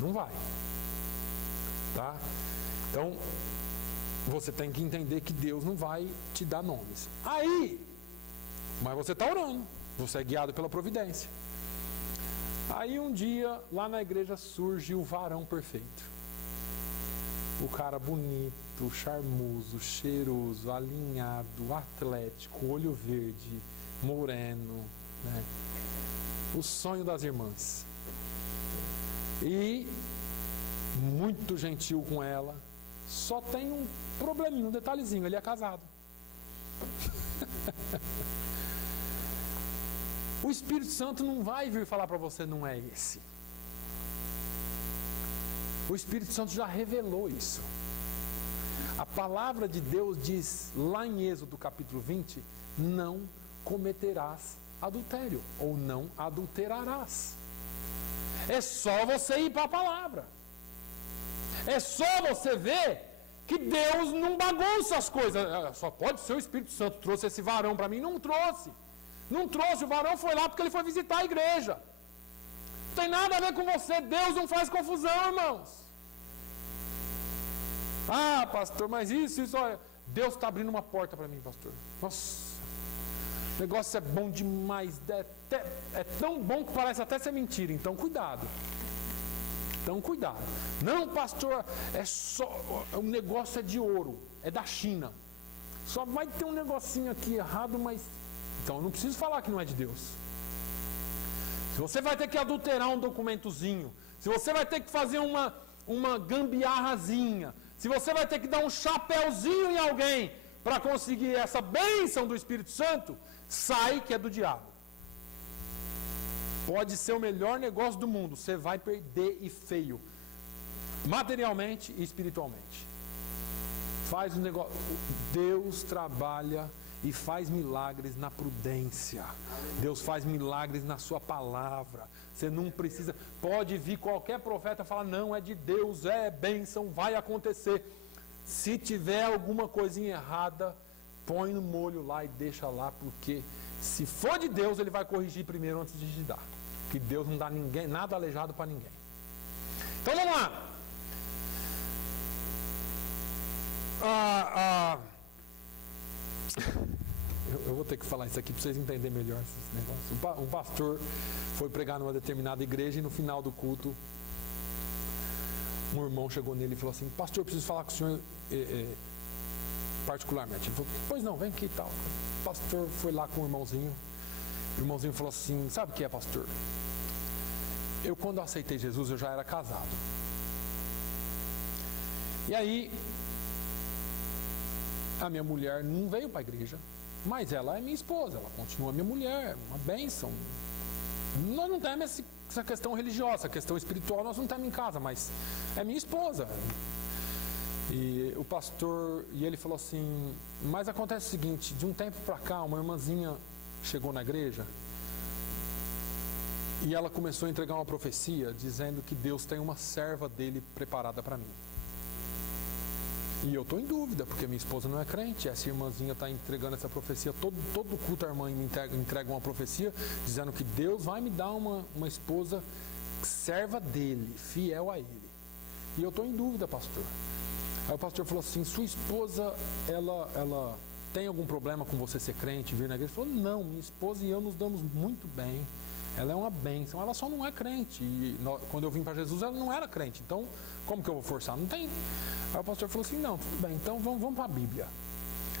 Não vai. Tá? Então, você tem que entender que Deus não vai te dar nomes. Aí, mas você está orando, você é guiado pela providência. Aí um dia, lá na igreja, surge o varão perfeito. O cara bonito, charmoso, cheiroso, alinhado, atlético, olho verde, moreno, né? O sonho das irmãs. E muito gentil com ela. Só tem um probleminha, um detalhezinho, ele é casado. O Espírito Santo não vai vir falar para você, não é esse. O Espírito Santo já revelou isso. A palavra de Deus diz lá em Êxodo capítulo 20, não cometerás adultério, ou não adulterarás. É só você ir para a palavra. É só você ver que Deus não bagunça as coisas. Só pode ser o Espírito Santo trouxe esse varão para mim. Não trouxe. Não trouxe. O varão foi lá porque ele foi visitar a igreja. Não tem nada a ver com você. Deus não faz confusão, irmãos. Ah, pastor, mas isso. Olha, Deus está abrindo uma porta para mim, pastor. Nossa, o negócio é bom demais. É tão bom que parece até ser mentira. Então, cuidado. Não, pastor, o negócio é de ouro, é da China. Só vai ter um negocinho aqui errado, mas... Então, eu não preciso falar que não é de Deus. Se você vai ter que adulterar um documentozinho, se você vai ter que fazer uma gambiarrazinha, se você vai ter que dar um chapéuzinho em alguém para conseguir essa bênção do Espírito Santo, sai que é do diabo. Pode ser o melhor negócio do mundo, você vai perder e feio, materialmente e espiritualmente. Faz um negócio. Deus trabalha e faz milagres na prudência. Deus faz milagres na sua palavra. Você não precisa. Pode vir qualquer profeta falar, não, é de Deus, é bênção, vai acontecer. Se tiver alguma coisinha errada, põe no molho lá e deixa lá, porque se for de Deus, ele vai corrigir primeiro antes de te dar. Que Deus não dá ninguém, nada aleijado para ninguém. Então vamos lá. Eu vou ter que falar isso aqui para vocês entenderem melhor esse negócio. Um pastor foi pregar numa determinada igreja e no final do culto, um irmão chegou nele e falou assim, pastor, eu preciso falar com o senhor particularmente. Ele falou, pois não, vem aqui e tal. O pastor foi lá com o irmãozinho. O irmãozinho falou assim, sabe o que é, pastor? Eu, quando aceitei Jesus, eu já era casado. E aí, a minha mulher não veio para a igreja, mas ela é minha esposa, ela continua minha mulher, uma bênção. Nós não temos essa questão religiosa, essa questão espiritual nós não temos em casa, mas é minha esposa. E o pastor, e ele falou assim, mas acontece o seguinte, de um tempo para cá, uma irmãzinha chegou na igreja e ela começou a entregar uma profecia dizendo que Deus tem uma serva dele preparada para mim. E eu estou em dúvida, porque minha esposa não é crente, essa irmãzinha está entregando essa profecia, todo culto a irmã me entrega uma profecia dizendo que Deus vai me dar uma esposa serva dele, fiel a ele. E eu estou em dúvida, pastor. Aí o pastor falou assim, sua esposa, ela tem algum problema com você ser crente, vir na igreja? Ele falou, não, minha esposa e eu nos damos muito bem, ela é uma bênção, ela só não é crente. E quando eu vim para Jesus, ela não era crente, então como que eu vou forçar? Não tem. Aí o pastor falou assim, não, tudo bem, então vamos para a Bíblia.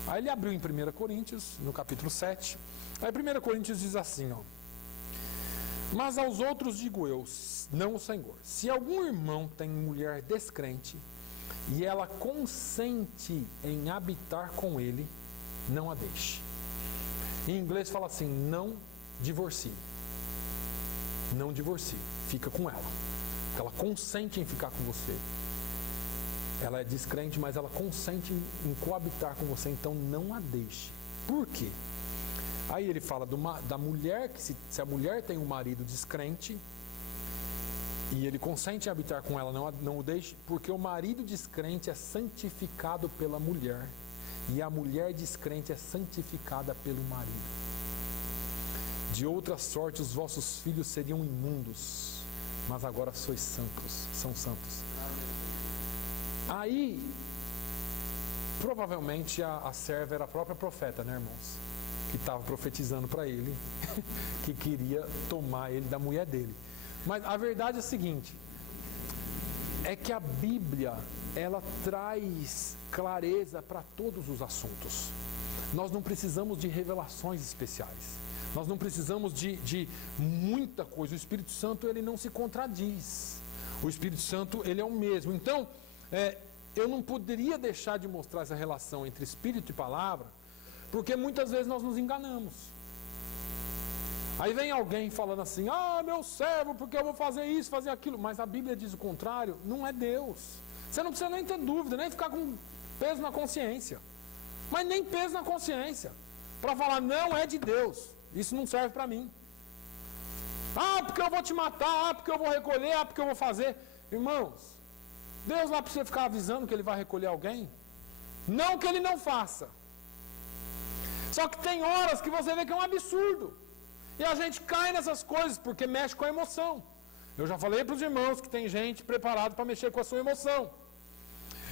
Aí ele abriu em 1 Coríntios, no capítulo 7. Aí 1 Coríntios diz assim, ó, mas aos outros digo eu, não o Senhor, se algum irmão tem mulher descrente, e ela consente em habitar com ele, não a deixe. Em inglês fala assim, não divorcie. Não divorcie, fica com ela. Ela consente em ficar com você. Ela é descrente, mas ela consente em coabitar com você, então não a deixe. Por quê? Aí ele fala da mulher, que se a mulher tem um marido descrente, e ele consente em habitar com ela, não o deixe, porque o marido descrente é santificado pela mulher, e a mulher descrente é santificada pelo marido. De outra sorte, os vossos filhos seriam imundos, mas agora sois santos, são santos. Aí, provavelmente a serva era a própria profeta, né, irmãos? Que estava profetizando para ele, que queria tomar ele da mulher dele. Mas a verdade é a seguinte, é que a Bíblia, ela traz clareza para todos os assuntos. Nós não precisamos de revelações especiais. Nós não precisamos de muita coisa. O Espírito Santo, ele não se contradiz. O Espírito Santo, ele é o mesmo. Então, eu não poderia deixar de mostrar essa relação entre Espírito e Palavra, porque muitas vezes nós nos enganamos. Aí vem alguém falando assim, meu servo, porque eu vou fazer isso, fazer aquilo. Mas a Bíblia diz o contrário, não é Deus. Você não precisa nem ter dúvida, nem ficar com peso na consciência. Mas nem peso na consciência. Para falar, não é de Deus. Isso não serve para mim. Porque eu vou te matar, porque eu vou recolher, porque eu vou fazer. Irmãos, Deus lá precisa ficar avisando que ele vai recolher alguém? Não que ele não faça. Só que tem horas que você vê que é um absurdo. E a gente cai nessas coisas porque mexe com a emoção. Eu já falei para os irmãos que tem gente preparada para mexer com a sua emoção.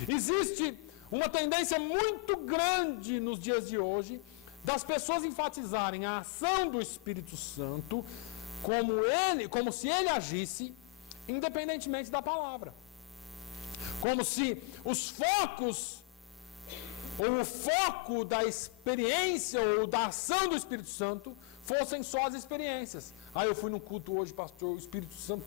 Existe uma tendência muito grande nos dias de hoje das pessoas enfatizarem a ação do Espírito Santo como se ele agisse independentemente da palavra. Como se os focos, ou o foco da experiência ou da ação do Espírito Santo fossem só as experiências. Eu fui no culto hoje, pastor, o Espírito Santo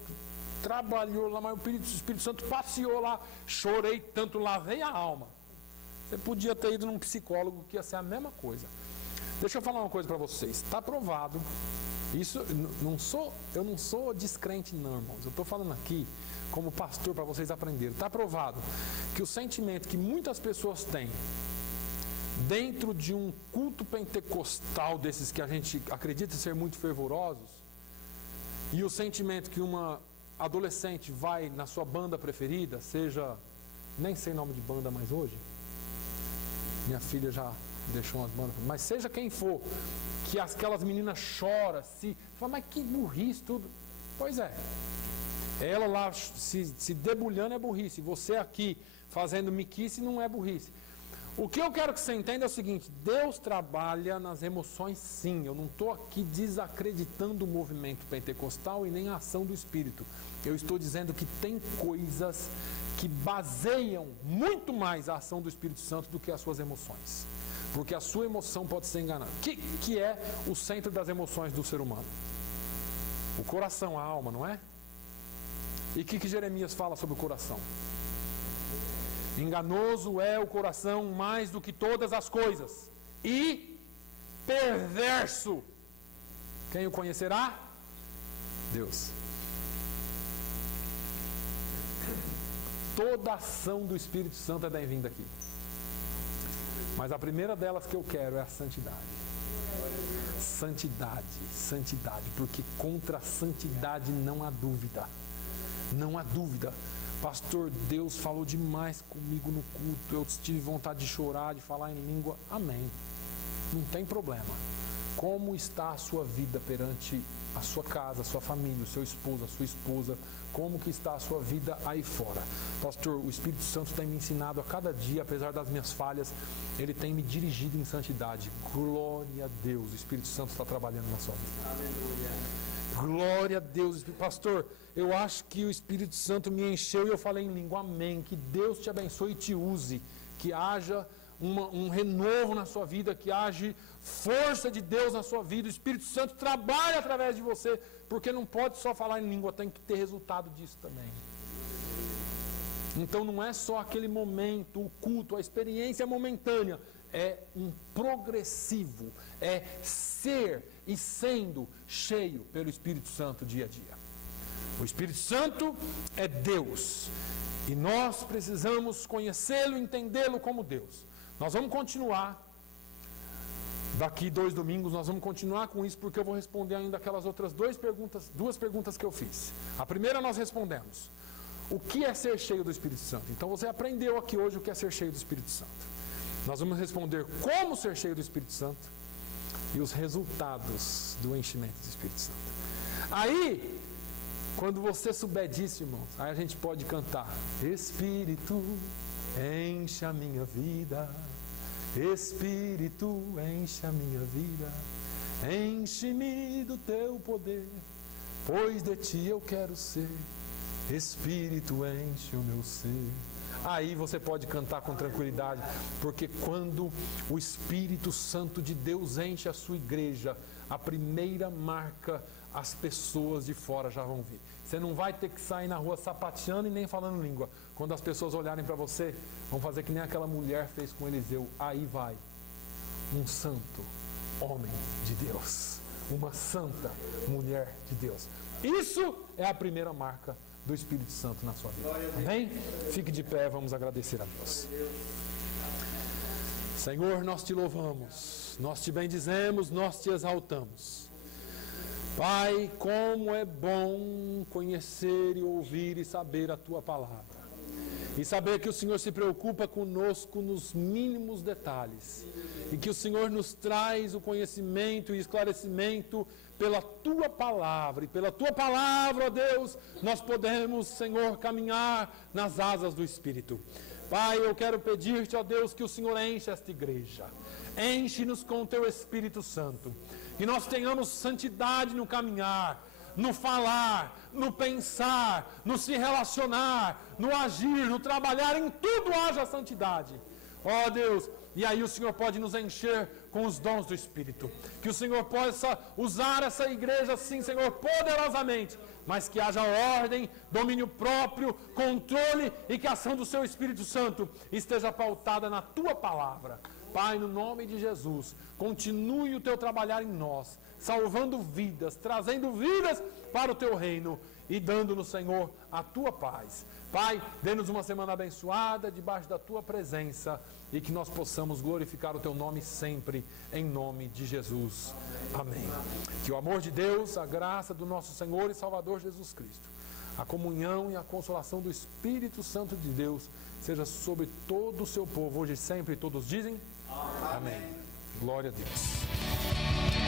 trabalhou lá, mas o Espírito Santo passeou lá, chorei tanto, lavei a alma. Você podia ter ido num psicólogo que ia ser a mesma coisa. Deixa eu falar uma coisa para vocês, está provado, isso, eu não sou descrente não, irmãos, eu estou falando aqui como pastor para vocês aprenderem, está provado que o sentimento que muitas pessoas têm dentro de um culto pentecostal desses que a gente acredita ser muito fervorosos, e o sentimento que uma adolescente vai na sua banda preferida, seja, nem sei nome de banda mais hoje, minha filha já deixou umas bandas, mas seja quem for, que aquelas meninas choram, fala, mas que burrice tudo. Pois é, ela lá se debulhando é burrice, você aqui fazendo miquice não é burrice. O que eu quero que você entenda é o seguinte, Deus trabalha nas emoções sim, eu não estou aqui desacreditando o movimento pentecostal e nem a ação do Espírito. Eu estou dizendo que tem coisas que baseiam muito mais a ação do Espírito Santo do que as suas emoções. Porque a sua emoção pode ser enganada. Que é o centro das emoções do ser humano? O coração, a alma, não é? E o que Jeremias fala sobre o coração? Enganoso é o coração mais do que todas as coisas, e perverso. Quem o conhecerá? Deus. Toda ação do Espírito Santo é bem-vinda aqui. Mas a primeira delas que eu quero é a santidade. Santidade, porque contra a santidade não há dúvida. Não há dúvida. Pastor, Deus falou demais comigo no culto, eu tive vontade de chorar, de falar em língua. Amém. Não tem problema. Como está a sua vida perante a sua casa, a sua família, o seu esposo, a sua esposa? Como que está a sua vida aí fora? Pastor, o Espírito Santo tem me ensinado a cada dia, apesar das minhas falhas, ele tem me dirigido em santidade. Glória a Deus, o Espírito Santo está trabalhando na sua vida. Aleluia. Glória a Deus. Pastor, eu acho que o Espírito Santo me encheu e eu falei em língua. Amém. Que Deus te abençoe e te use. Que haja um renovo na sua vida, que haja força de Deus na sua vida. O Espírito Santo trabalha através de você, porque não pode só falar em língua, tem que ter resultado disso também. Então não é só aquele momento, o culto, a experiência momentânea, é um progressivo, é ser e sendo cheio pelo Espírito Santo dia a dia. O Espírito Santo é Deus e nós precisamos conhecê-lo, entendê-lo como Deus. Nós vamos continuar, daqui 2 domingos nós vamos continuar com isso, porque eu vou responder ainda aquelas outras duas perguntas que eu fiz. A primeira nós respondemos, o que é ser cheio do Espírito Santo? Então você aprendeu aqui hoje o que é ser cheio do Espírito Santo. Nós vamos responder como ser cheio do Espírito Santo e os resultados do enchimento do Espírito Santo. Aí, quando você souber disso, irmãos, aí a gente pode cantar: Espírito, enche a minha vida, Espírito, enche a minha vida, enche-me do teu poder, pois de ti eu quero ser, Espírito enche o meu ser. Aí você pode cantar com tranquilidade, porque quando o Espírito Santo de Deus enche a sua igreja, a primeira marca as pessoas de fora já vão ver. Você não vai ter que sair na rua sapateando e nem falando língua. Quando as pessoas olharem para você, vão fazer que nem aquela mulher fez com Eliseu. Aí vai um santo homem de Deus, uma santa mulher de Deus. Isso é a primeira marca do Espírito Santo na sua vida. Amém? Fique de pé, vamos agradecer a Deus. Senhor, nós te louvamos, nós te bendizemos, nós te exaltamos. Pai, como é bom conhecer e ouvir e saber a tua palavra. E saber que o Senhor se preocupa conosco nos mínimos detalhes. E que o Senhor nos traz o conhecimento e esclarecimento pela tua palavra. E pela tua palavra, ó Deus, nós podemos, Senhor, caminhar nas asas do Espírito. Pai, eu quero pedir-te, ó Deus, que o Senhor enche esta igreja. Enche-nos com o teu Espírito Santo. Que nós tenhamos santidade no caminhar, no falar, no pensar, no se relacionar, no agir, no trabalhar, em tudo haja santidade. Ó Deus, e aí o Senhor pode nos encher com os dons do Espírito. Que o Senhor possa usar essa igreja, sim, Senhor, poderosamente, mas que haja ordem, domínio próprio, controle e que a ação do Seu Espírito Santo esteja pautada na Tua palavra. Pai, no nome de Jesus, continue o Teu trabalhar em nós, salvando vidas, trazendo vidas para o Teu reino e dando-nos, Senhor, a Tua paz. Pai, dê-nos uma semana abençoada, debaixo da Tua presença, e que nós possamos glorificar o Teu nome sempre, em nome de Jesus. Amém. Que o amor de Deus, a graça do nosso Senhor e Salvador Jesus Cristo, a comunhão e a consolação do Espírito Santo de Deus, seja sobre todo o seu povo, hoje e sempre, todos dizem... Amém. Glória a Deus.